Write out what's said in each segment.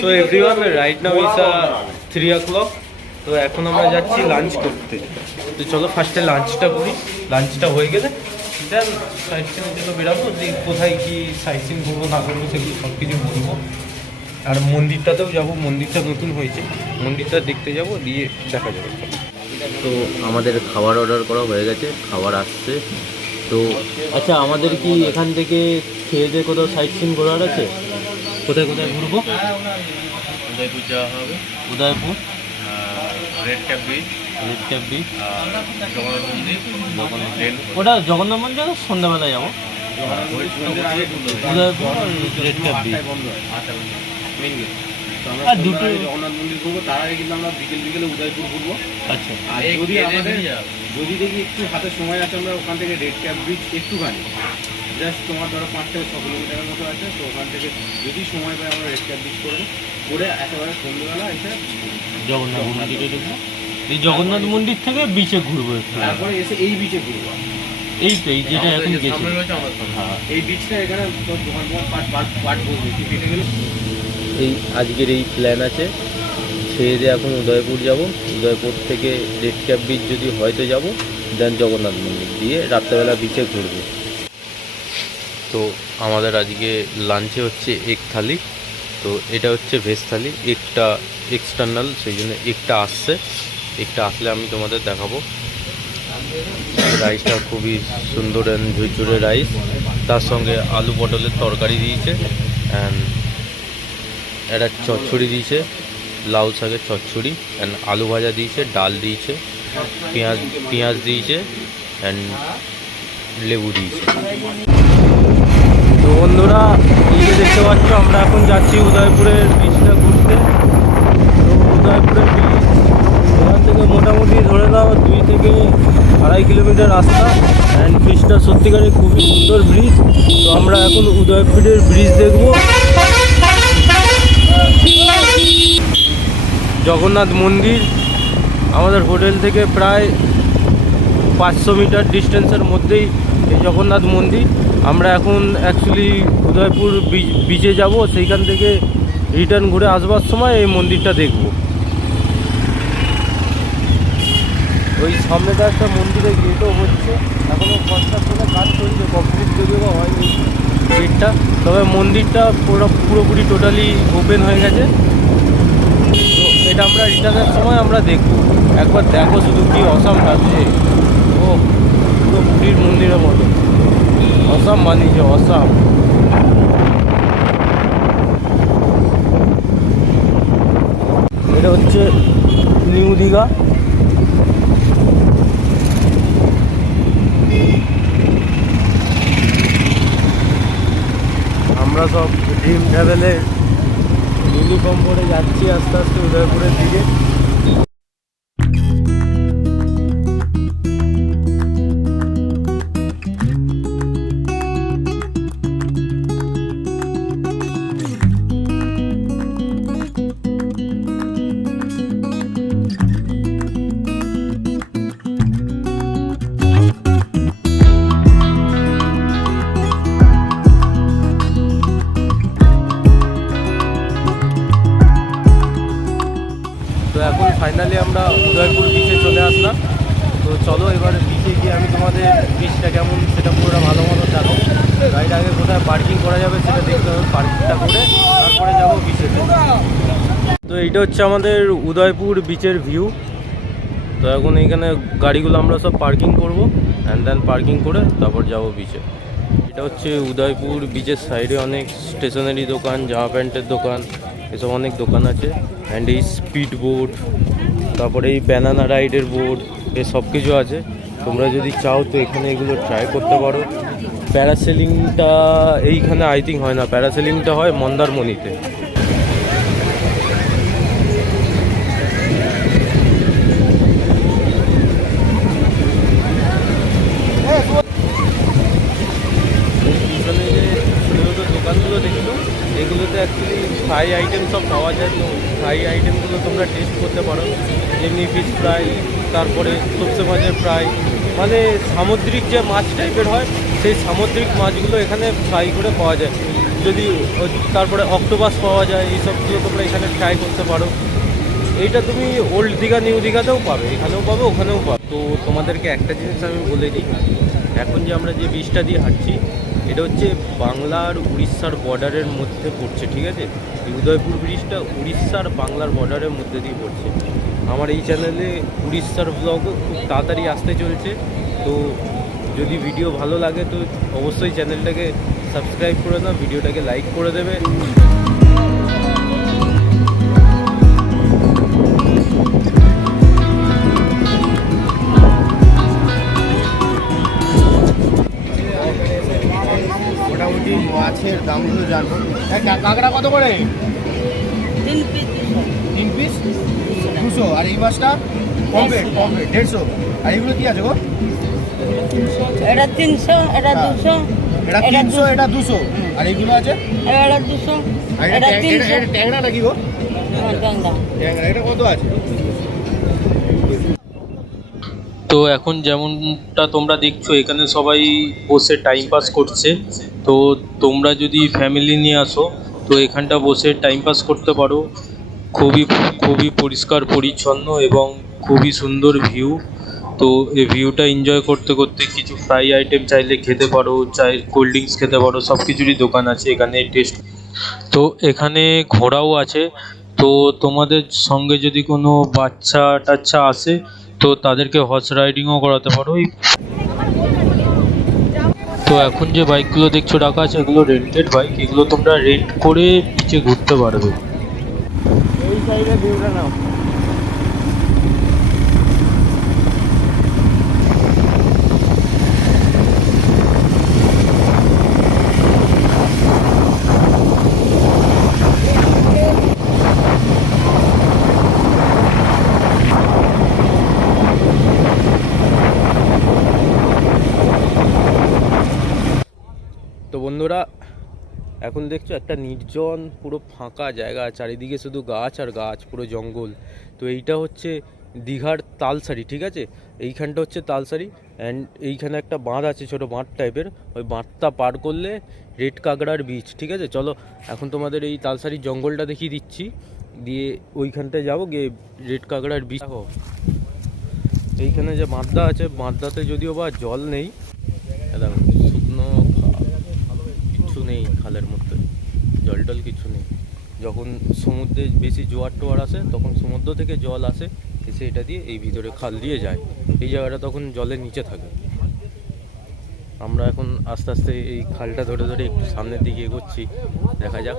So everyone, right now is 3 o'clock। তো এখন আমরা যাচ্ছি লাঞ্চ করতে। তো চলো ফার্স্টে লাঞ্চটা করি, লাঞ্চটা হয়ে গেলে দেন সাইট সিনের জন্য বেরাবো, যে কোথায় কি সাইট সিন করবো না করবো সেগুলো সব কিছু বলবো। আর মন্দিরটাতেও যাব, মন্দিরটা নতুন হয়েছে, মন্দিরটা দেখতে যাব, দিয়ে দেখা যাবে। তো আমাদের খাবার অর্ডার করা হয়ে গেছে, খাবার আসছে। তো আচ্ছা, আমাদের কি এখান থেকে খেয়ে দিয়ে কোথাও সাইট সিন ঘোরার আছে? কোথায় কোথায় ঘুরবো? উদয়পুর যাওয়া হবে, Udaipur, red cap bridge, Jagannath মন্দির, ওটা জগন্নাথ মন্দির সন্ধ্যাবেলায় যাবো। উদয়পুর আর রেড ক্যাপ ব্রিজ আর দুটো জগন্নাথ মন্দির ঘুরবো। তার আগে কিন্তু আমরা বিকেলে উদয়পুর ঘুরবো। আচ্ছা, আর যদি দেখি একটু হাতে সময় আছে, আমরা ওখান থেকে রেড ক্যাপ ব্রিজ একটুখানি জাস্ট তোমার ধরো 5 থেকে 6 কিলোমিটারের মতো আছে। তো ওখান থেকে যদি সময় পাই আমরা রেড ক্যাপ ব্রিজ করে একেবারে সন্ধ্যেবেলা এসে জগন্নাথ মন্দিরে ঢুকবো। এই জগন্নাথ মন্দির থেকে বিচে ঘুরবো, তারপরে এসে এই বিচে ঘুরবো। এই তো এই যেটা এখন গেছে, হ্যাঁ এই বিচটা এখানে দোকান পাট বসবে, কেটে গেলে। এই আজকের এই প্ল্যান আছে। খেয়ে দিয়ে এখন উদয়পুর যাব, উদয়পুর থেকে রেড ক্যাপ বিচ যদি হয়তো যাব, দেন জগন্নাথ মন্দির দিয়ে রাত্রেবেলা বিচে ঘুরবো। তো আমাদের আজকে লাঞ্চে হচ্ছে এগ থালি। তো এটা হচ্ছে ভেজ থালি, একটা এক্সটার্নাল, সেই জন্য একটা আসছে, একটা আসলে আমি তোমাদের দেখাবো। রাইসটা খুবই সুন্দর অ্যান্ড ঝুরঝুরে রাইস, তার সঙ্গে আলু পটলের তরকারি দিয়েছে, অ্যান্ড একটা চচ্চড়ি দিয়েছে, লাউ শাকের চচ্চড়ি, অ্যান্ড আলু ভাজা দিয়েছে, ডাল দিয়েছে, পেঁয়াজ দিয়েছে, অ্যান্ড লেবু দিয়েছে। তো বন্ধুরা, এই যে দেখতে পাচ্ছ, আমরা এখন যাচ্ছি উদয়পুরের বিচটা ঘুরতে। তো উদয়পুরের বিচ এখান থেকে মোটামুটি ধরে দাও 2 থেকে 2.5 কিলোমিটার রাস্তা, অ্যান্ড ব্রিজটা সত্যিকারের খুবই সুন্দর ব্রিজ। তো আমরা এখন উদয়পুরের ব্রিজ দেখব। জগন্নাথ মন্দির আমাদের হোটেল থেকে প্রায় 500 মিটার ডিস্টেন্সের মধ্যেই এই জগন্নাথ মন্দির। আমরা এখন অ্যাকচুয়ালি উদয়পুর বিচে যাব, সেইখান থেকে রিটার্ন ঘুরে আসবার সময় এই মন্দিরটা দেখব। ওই সামনেটা একটা মন্দিরে গেটও হচ্ছে, এখনও কনস্ট্রাকশনের কাজ চলছে, কমপ্লিট যদিও বা হয়নি গেটটা, তবে মন্দিরটা পুরোপুরি টোটালি ওপেন হয়ে গেছে। তো এটা আমরা রিটার্নের সময় আমরা দেখব। একবার দেখো শুধু কি অসাম লাগছে, ও পুরো পুরীর মন্দিরের মতো অসাম বানিয়েছে, অসাম। এটা হচ্ছে নিউ দীঘা। আমরা সব ড্রিম ট্রাভেলের ইউনিফর্ম পরে যাচ্ছি আস্তে আস্তে উদয়পুরের দিকে। এখন ফাইনালি আমরা উদয়পুর বিচে চলে আসলাম। তো চলো এবার বিচে গিয়ে আমি তোমাদের বিচটা কেমন সেটা পুরোটা ভালো মতো দেখো। গাড়িটা আগে কোথায় পার্কিং করা যাবে সেটা দেখতে হবে, পার্কিংটা করে তারপরে যাবো বিচে। তো এইটা হচ্ছে আমাদের উদয়পুর বিচের ভিউ। তো এখন এইখানে গাড়িগুলো আমরা সব পার্কিং করব, অ্যান্ড দেন পার্কিং করে তারপর যাব বিচে। এটা হচ্ছে উদয়পুর বিচের সাইডে অনেক স্টেশনারি দোকান, জামা প্যান্টের দোকান, এসব অনেক দোকান আছে। অ্যান্ড এই স্পিড বোট, তারপরে এই ব্যানানা রাইডের বোট, এ সব কিছু আছে। তোমরা যদি চাও তো এখানে এগুলো ট্রাই করতে পারো। প্যারাসেলিংটা এইখানে আই থিঙ্ক হয় না, প্যারাসেলিংটা হয় মন্দারমণিতে। দোকানগুলো দেখলো, এগুলোতে অ্যাকচুয়ালি ফ্রাই আইটেম সব পাওয়া যায়। তো ফ্রাই আইটেমগুলো তোমরা টেস্ট করতে পারো, যেমনি ফিশ ফ্রাই, তারপরে সরষে মাছের ফ্রাই, মানে সামুদ্রিক যে মাছ টাইপের হয় সেই সামুদ্রিক মাছগুলো এখানে ফ্রাই করে পাওয়া যায়। যদি তারপরে অক্টোপাস পাওয়া যায়, এইসবগুলো তোমরা এখানে ট্রাই করতে পারো। এইটা তুমি ওল্ড দীঘা নিউ দীঘাতেও পাবে, এখানেও পাবে ওখানেও পাবে। তো তোমাদেরকে একটা জিনিস আমি বলে দিই, এখন যে আমরা যে ব্রিজটা দিয়ে হাঁটছি এটা হচ্ছে বাংলার উড়িষ্যার বর্ডারের মধ্যে পড়ছে, ঠিক আছে? এই উদয়পুর ব্রিজটা উড়িষ্যার বাংলার বর্ডারের মধ্যে দিয়ে পড়ছে। আমার এই চ্যানেলে উড়িষ্যার ব্লগও খুব তাড়াতাড়ি আসতে চলছে। তো যদি ভিডিও ভালো লাগে তো অবশ্যই চ্যানেলটাকে সাবস্ক্রাইব করে নাও, ভিডিওটাকে লাইক করে দেবে। মোটামুটি মাছের দামগুলো জানবো। কাঁকড়া কত করে? 3 পিস 200। আর এই মাছটা পমফ্রেট 150। আর এগুলো কি আছে গো? এটা 300, এটা 200, এটা 300, এটা 200। আর এইগুলো আছে? এটা 200, আর এটা এটা 300। ট্যাংরাটা কি গো? ট্যাংরা। ট্যাংরা এটা কত আছে? তো এখন যেমনটা তোমরা দেখছো এখানে সবাই বসে টাইম পাস করছে। তো তোমরা যদি ফ্যামিলি নিয়ে আসো তো এখানটা বসে টাইম পাস করতে পারো। খুবই খুবই পরিষ্কার পরিচ্ছন্ন এবং খুবই সুন্দর ভিউ। তো এই ভিউটা এনজয় করতে করতে কিছু ফ্রাই আইটেম চাইলে খেতে পারো, চাই কোল্ড ড্রিঙ্কস খেতে পারো, সব কিছুরই দোকান আছে এখানে টেস্ট। তো এখানে ঘোড়াও আছে। তো তোমাদের সঙ্গে যদি কোনো বাচ্চা টাচ্চা আসে তো তাদেরকে হর্স রাইডিংও করাতে পারো। তো এখন যে বাইকগুলো দেখছো রাখা আছে এগুলো রেন্টেড বাইক, এগুলো তোমরা রেন্ট করে নিচে ঘুরতে পারবে। এই সাইডে ভিউটা নাও। তো বন্ধুরা এখন দেখছো একটা নির্জন পুরো ফাঁকা জায়গা, চারিদিকে শুধু গাছ আর গাছ, পুরো জঙ্গল। তো এইটা হচ্ছে দীঘার তালসারি, ঠিক আছে? এইখানটা হচ্ছে তালসারি। অ্যান্ড এইখানে একটা বাঁধ আছে, ছোটো বাঁধ টাইপের, ওই বাঁধটা পার করলে রেড কাঁকড়ার বীচ, ঠিক আছে? চলো এখন তোমাদের এই তালসারির জঙ্গলটা দেখিয়ে দিচ্ছি, দিয়ে ওইখানটায় যাবো, গিয়ে রেড কাঁকড়ার বীচ দেখো। এইখানে যে বাঁধটা আছে, বাঁধটাতে যদিও বা জল নেই, একদম শুকনো, কিচ্ছু নেই খালের মধ্যে, জল টল কিছু নেই। যখন সমুদ্রে বেশি জোয়ার টোয়ার আসে তখন সমুদ্র থেকে জল আসে, এসে এটা দিয়ে এই ভিতরে খাল দিয়ে যায়। এই জায়গাটা তখন জলের নিচে থাকে। আমরা এখন আস্তে আস্তে এই খালটা ধরে ধরে একটু সামনের দিকে এগোচ্ছি, দেখা যাক।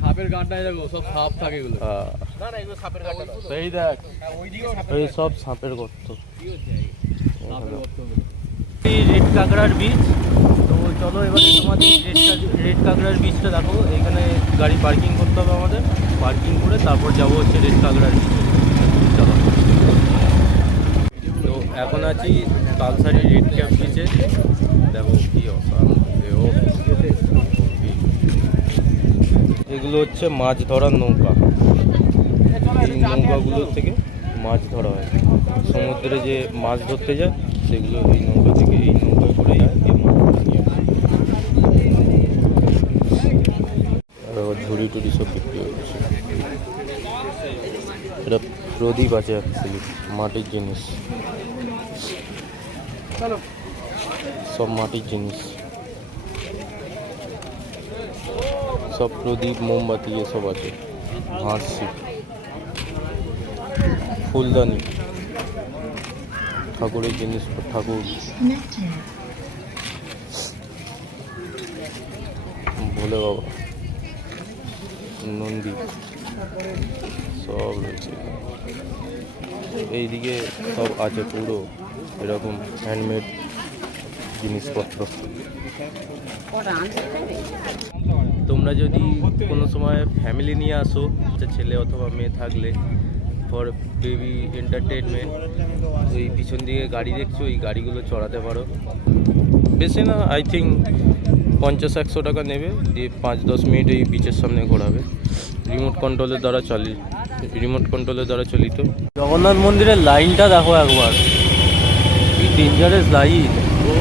সাপের গাঁটটায় দেখো, সব সাপ থাকে এগুলো। সেই দেখ, এই সব সাপের গর্ত। রেড কাঁকড়ার বীজ। তো চলো এবারে তোমাদের রেড কাঁকড়ার বীজটা দেখো। এখানে গাড়ি পার্কিং করতে হবে আমাদের, পার্কিং করে তারপর যাবো হচ্ছে রেড কাঁকড়ার বীজ। চলো। তো এখন আছি তালসারি রেড ক্যাপ বীচে, দেখো কি অসাধারণ। এগুলো হচ্ছে মাছ ধরার নৌকা। এই নৌকাগুলোর থেকে মাছ ধরা হয়, সমুদ্রে যে মাছ ধরতে যায় সেগুলো এই নৌকা থেকে, এই নৌকায় করে যায়, এই মাছ ধরে নিয়ে আসে। আর আবার ঝুড়ি টুড়ি সব বিক্রি হচ্ছে। এটা প্রদীপ আছে অ্যাকচুয়ালি, মাটির জিনিস, সব মাটির জিনিস, সব প্রদীপ মোমবাতি এসব আছে, ঘাস শিপ, ফুলদানি, ঠাকুরের জিনিস, ঠাকুর, ভোলে বাবা, নন্দী, সব রয়েছে। এইদিকে সব আছে পুরো এরকম হ্যান্ডমেড জিনিসপত্র। তোমরা যদি কোনো সময় ফ্যামিলি নিয়ে আসো, ছেলে অথবা মেয়ে থাকলে, ফর বেবি এন্টারটেনমেন্ট, ওই পিছন দিকে গাড়ি দেখছো, এই গাড়িগুলো চড়াতে পারো। বেশি না, আই থিঙ্ক 50-100 টাকা নেবে, দিয়ে 5-10 মিনিট এই বিচের সামনে ঘোরাবে। রিমোট কন্ট্রোলের দ্বারা চালিত। জগন্নাথ মন্দিরের লাইনটা দেখো একবার, কি ডেঞ্জারাস লাইন। ও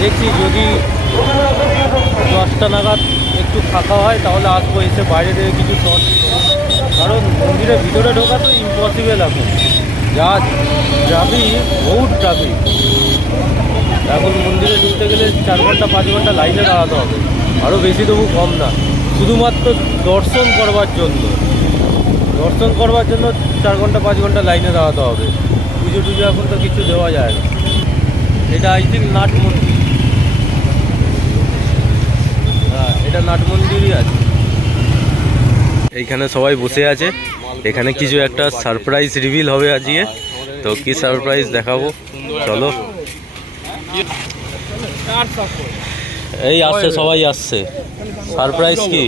দেখছি যদি 10টা নাগাদ একটু ফাঁকা হয় তাহলে আসবো, এসে বাইরে থেকে কিছু শর্ট, কারণ মন্দিরের ভিতরে ঢোকা তো ইম্পসিবল এখন, যা ট্রাফিক, বহুত ট্রাফিক। এখন মন্দিরে ঢুকতে গেলে 4 ঘন্টা 5 ঘন্টা লাইনে দাঁড়াতে হবে, আরও বেশি তবু কম না, শুধুমাত্র দর্শন করবার জন্য 4 ঘন্টা 5 ঘন্টা লাইনে দাঁড়াতে হবে। পুজো টুজো এখন তো কিছু দেওয়া যায় না। এটা আই থিঙ্ক নাট মন্দির, হ্যাঁ এটা নাট মন্দিরই আছে। এইখানে সবাই বসে আছে, এখানে কিছু একটা সারপ্রাইজ রিভিল হবে আজকে, তো কি সারপ্রাইজ দেখাবো, চলো। এই আসছে, সবাই আসছে, সারপ্রাইজ কি?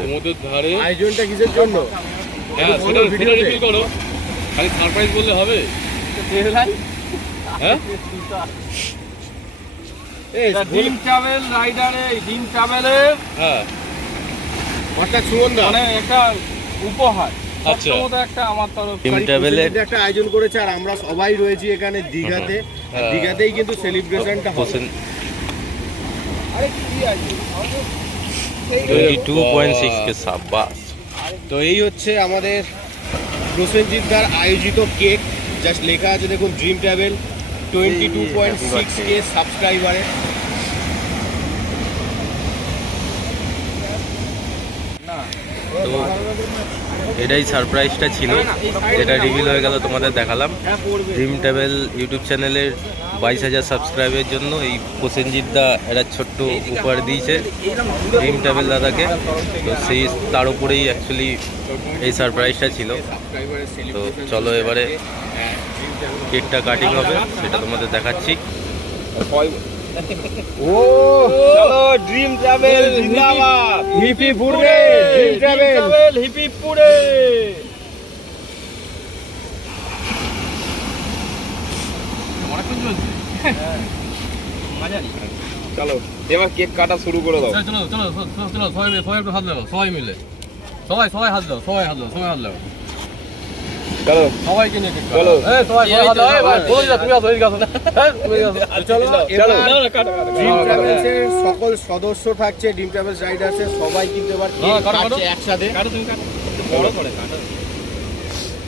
সমুদ্রের ধারে আয়োজনটা কিসের জন্য? হ্যাঁ সেটা রিভিল করো, খালি সারপ্রাইজ বললে হবে? হ্যাঁ ড্রিম ট্রাভেল রাইডারে, ড্রিম ট্রাভেলের হ্যাঁ অর্থাৎ সুগন্ধা মানে একটা উপহার, আচ্ছা একটা আমার তরফ টিম ট্রাভেলের একটা আয়োজন করেছে, আর আমরা সবাই রয়েছি এখানে দীঘাতে। দীঘাতেই কিন্তু সেলিব্রেশনটা হবে। 22.6 के शाबाश। তো এই হচ্ছে আমাদের প্রসেনজিৎ দার আয়োজিত কেক, জাস্ট লেখা আছে দেখুন ড্রিম ট্রাভেল 22.6 কে সাবস্ক্রাইবারে। তো এটাই সারপ্রাইজটা ছিল, যেটা রিভিল হয়ে গেল, তোমাদের দেখালাম। ড্রিম ট্রাভেল ইউটিউব চ্যানেলের 22,000 সাবস্ক্রাইবের জন্য এই প্রসেনজিৎ দা একটা ছোট্ট উপহার দিয়েছে ড্রিম ট্রাভেল দাদাকে, তো সেই তার উপরেই অ্যাকচুয়ালি এই সারপ্রাইজটা ছিল। তো চলো এবারে কেকটা কাটিং হবে, সেটা তোমাদের দেখাচ্ছি। ও চলো ড্রিম ট্রাভেল জিন্দাবাদ, হিপি পুরে ড্রিম ট্রাভেল হিপি পুরে। চলো এবার কেক কাটা শুরু করে দাও। চলো চলো চলো চলো সবাই একটু হাত লাগাও, সবাই মিলে, সবাই হাত দাও, সবাই হাত লাগাও, চলো সবাইকে নিয়ে কেক চলো। এই সবাই হাত লাগাও, তুমি আসো, এদিকে আসো, তুমি আসো, চলো চলো এবার ড্রিম ট্রাভেলস এর সকল সদস্য থাকছে, ড্রিম ট্রাভেলস রাইডার্সের সবাই কিন্তু এবার কেক কাটছে একসাথে। বড় করে কাটো,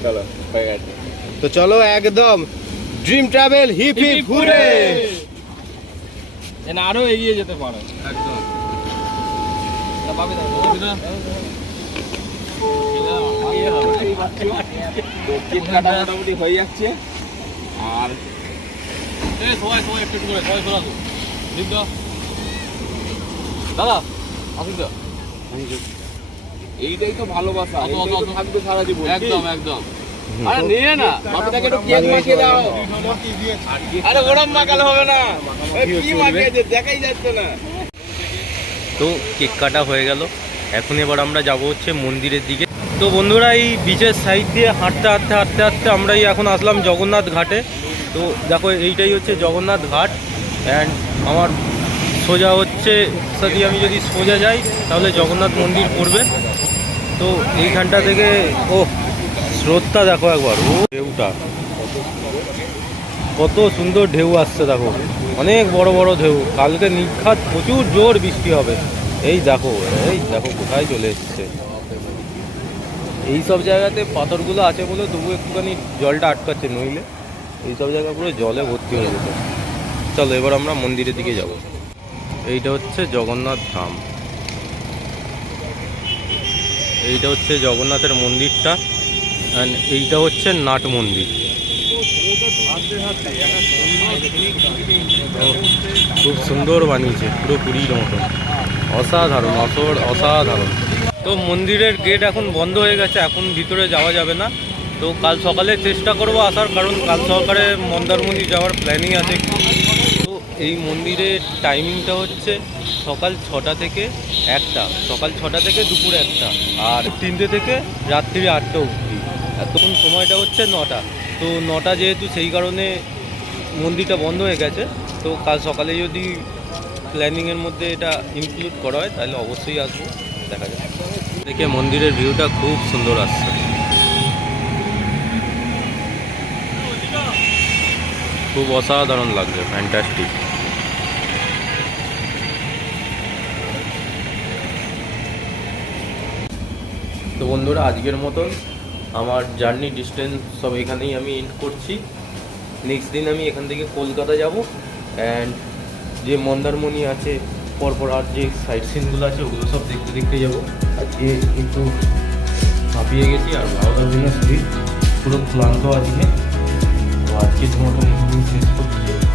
চলো হয়ে গেছে। তো চলো একদম ড্রিম ট্রাভেল হিপ হিপ ঘুরে এনা আরো এগিয়ে যেতে পারো একদম। তো কেক কাটা মোটামুটি হয়ে যাচ্ছে। আর সবাই একটু করে সবাই চলে আসো, দাদা আসুন তো, এইটাই তো ভালোবাসা, এইটাই তো থাকবে সারা জীবন। একদম আরে নিয়ে না বাপিটাকে একটু কেক মাখিয়ে দাও। আরে ওরম মাখালে হবে না, কি মাখিয়েছে দেখাই যাচ্ছে না। তো কেক কাটা হয়ে গেল, এখন এবার আমরা যাব হচ্ছে মন্দিরের দিকে। তো বন্ধুরা এই বিচের সাইড দিয়ে হাঁটতে আমরাই এখন আসলাম জগন্নাথ ঘাটে। তো দেখো এইটাই হচ্ছে জগন্নাথ ঘাট, অ্যান্ড আমার সোজা হচ্ছে আমি যদি সোজা যাই তাহলে জগন্নাথ মন্দির পড়বে। তো এইখানটা থেকে ও স্রোতটা দেখো একবার, ও ঢেউটা কত সুন্দর ঢেউ আসছে, দেখো অনেক বড় বড় ঢেউ। কালকে নিখাত প্রচুর জোর বৃষ্টি হবে। এই দেখো কোথায় চলে এসছে। এই সব জায়গাতে পাথরগুলো আছে বলে তবু একটুখানি জলটা আটকাচ্ছে, নইলে এই সব জায়গা পুরো জলে ভর্তি হয়ে যেত। চলো এবার আমরা মন্দিরের দিকে যাব। এইটা হচ্ছে জগন্নাথ ধাম, এইটা হচ্ছে জগন্নাথের মন্দিরটা, অ্যান্ড এইটা হচ্ছে নাট মন্দির। খুব সুন্দর বানিয়েছে, পুরো পুরীর মতো, অসাধারণ অসাধারণ। তো মন্দিরের গেট এখন বন্ধ হয়ে গেছে, এখন ভিতরে যাওয়া যাবে না। তো কাল সকালে চেষ্টা করব আসার, কারণ কাল সকালে মন্দারমণি যাওয়ার প্ল্যানিং আছে। তো এই মন্দিরের টাইমিংটা হচ্ছে সকাল 6টা থেকে 1টা, সকাল 6টা থেকে দুপুর 1টা, আর 3টে থেকে রাত্রি 8টা অবধি। তখন সময়টা হচ্ছে 9টা। তো 9টা যেহেতু, সেই কারণে মন্দিরটা বন্ধ হয়ে গেছে। তো কাল সকালে যদি প্ল্যানিংয়ের মধ্যে এটা ইনক্লুড করা হয় তাহলে অবশ্যই আসবো, দেখা যাক। দেখে মন্দিরের ভিউটা খুব সুন্দর আসছে। খুব অসাধারণ লাগছে, ফ্যান্টাস্টিক। তো বন্ধুরা, আজকের মতন আমার জার্নি ডিস্টেন্স সব এখানেই আমি এন্ড করছি। নেক্সট দিন আমি এখান থেকে কলকাতা যাব, অ্যান্ড যে মন্দারমণি আছে পরপর আর যে সাইট সিনগুলো আছে ওগুলো সব দেখতে দেখতে যাবো। আজকে একটু হাঁপিয়ে গেছি আর 12টা দিনের স্ট্রিট পুরো ক্লান্ত আজকে। তো আজকে তোমার